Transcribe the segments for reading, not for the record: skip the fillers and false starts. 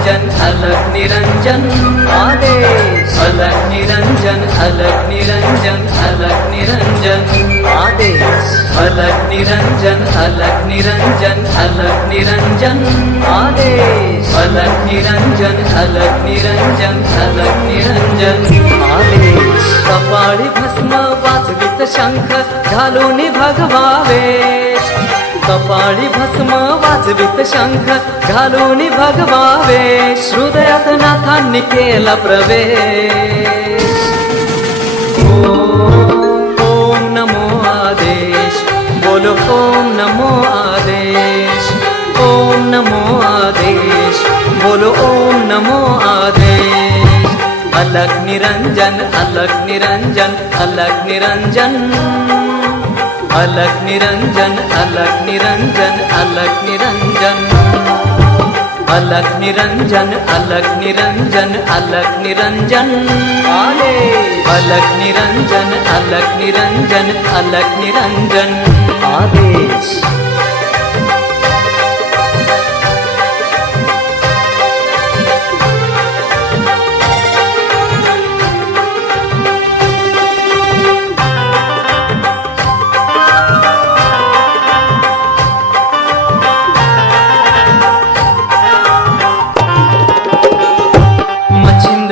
निरंजन अलग निरंजन आदेश। अलग निरंजन अलग निरंजन अलग निरंजन आदेश। अलग निरंजन अलग निरंजन अलग निरंजन आदेश। अलग निरंजन अलग निरंजन अलग निरंजन आदेश। कपाळी भस्म वाजवित शंख घालून भगवावेश। कपाळी भस्म वाजवित शंख घालून भगवावेश। हृदयात नाथांनी केला प्रवेश। ओम नमो आदेश बोलो ओम नमो आदेश। ओम नमो आदेश बोलो ओम नमो आदेश। अलग निरंजन अलग निरंजन अलग निरंजन अलग निरंजन अलग निरंजन अलग निरंजन अलग निरंजन अलग निरंजन अलग निरंजन अलग निरंजन अलग निरंजन अलग निरंजन आदेश।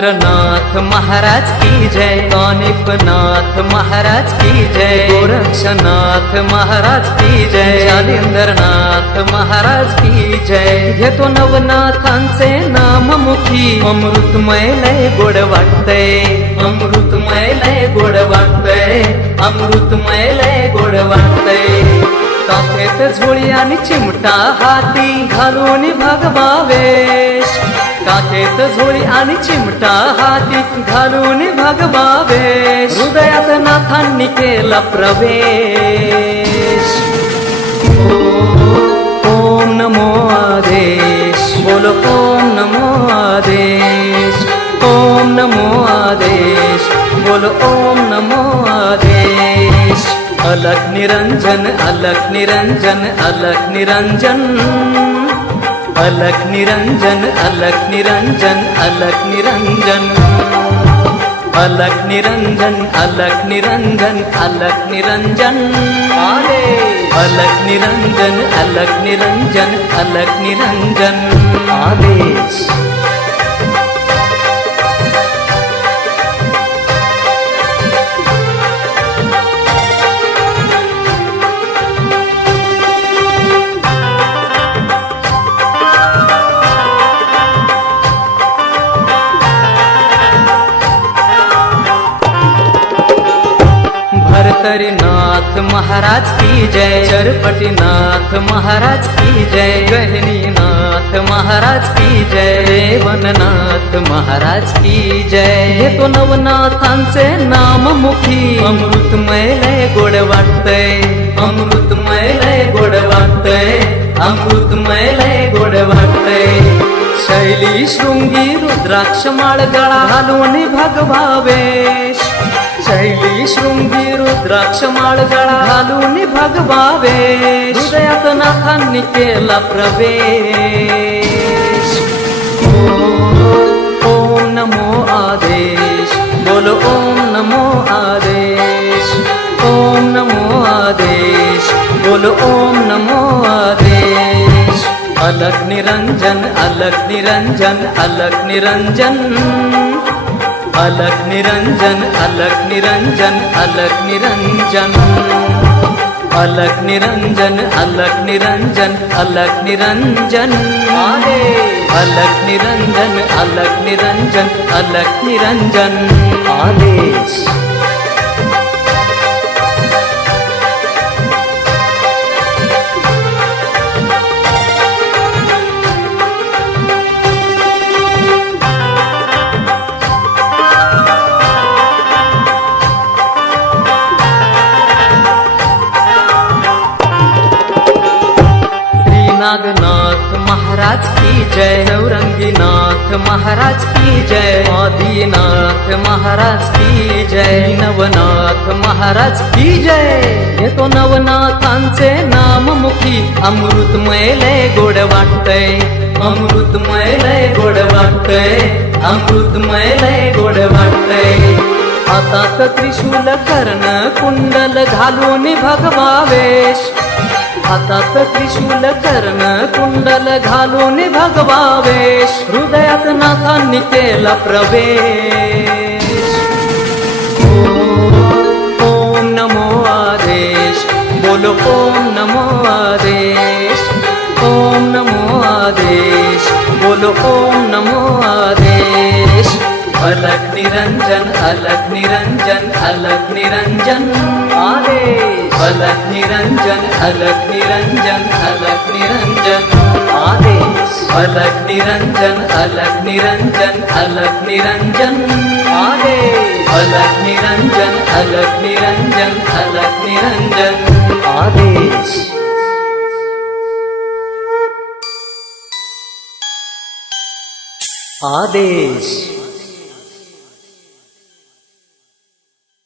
नाथ महाराज की जय। कानिपनाथ महाराज की जय। गोरक्षनाथ महाराज की जय। जालिंदरनाथ महाराज की जय। घेतो नवनाथांचे नाम मुखी। अमृतमय लय गोड वाटतंय। अमृतमय लय गोड वाटतंय। अमृतमय लय गोड वाटतंय। काखेत झोळी आणि चिमटा हाती घालून भगवावेश। काखेत झोळी आणि चिमटा हाती घालून भगवावेश। हृदयात नाथांनी केला प्रवेश। ओम नमो आदेश बोलो ओम नमो आदेश। ओम नमो आदेश बोलो ओम नमो आदेश। अलग निरंजन अलग निरंजन अलग निरंजन अलग निरंजन अलग निरंजन अलग निरंजन अलग निरंजन अलग निरंजन अलग निरंजन अलग निरंजन अलग निरंजन अलग निरंजन आदेश। नाथ महाराज की जय। चरपटीनाथ महाराज की जय। गहिनीनाथ महाराज की जय। रेवणनाथ महाराज की जय। घेतो नवनाथांचे नाम मुखी। अमृतमय लय गोड वाटतंय। अमृतमय लय गोड वाटतंय। अमृतमय लय गोड वाटतंय। शैली शृंगी रुद्राक्ष माळ गळा घालून भगवावेश। शैली शृंगी रुद्राक्ष माळ गळा घालून भगवावेश। हृदयात नाथांनी केला प्रवेश। ओम नमो आदेश बोलो ओम नमो आदेश। ओम नमो आदेश बोलो ओम नमो आदेश। अलग निरंजन अलग निरंजन अलग निरंजन अलग निरंजन अलग निरंजन अलग निरंजन अलग निरंजन अलग निरंजन अलग निरंजन अलग निरंजन अलग निरंजन अलग निरंजन आदेश। नागनाथ महाराज की जय। नवरंगी आदिनाथ महाराज की जय, आदिनाथ महाराज की जय, नवनाथ महाराज की जय। येतो नवनाथांचे नाम मुखी, अमृतमय लय गोड वाटतय, अमृतमय लय गोड वाटतय, अमृतमय लय गोड वाटतय। हातात त्रिशूल कर्ण कुंडल घालून भगवा वेश, हातात त्रिशूल कर्ण कुंडल घालून भगवा वेश, हृदयात नाथांनी केला प्रवेश। ओम नमो आदेश, बोलो ओम नमो आदेश, ओम नमो आदेश, बोलो ओम नमो आदेश। अलग निरंजन, अलग निरंजन, अलग निरंजन आदेश, अलग निरंजन, अलग निरंजन, अलग निरंजन आदेश, अलग निरंजन, अलग निरंजन, अलग निरंजन आदेश, अलग निरंजन, अलग निरंजन, अलग निरंजन आदेश। आदेश।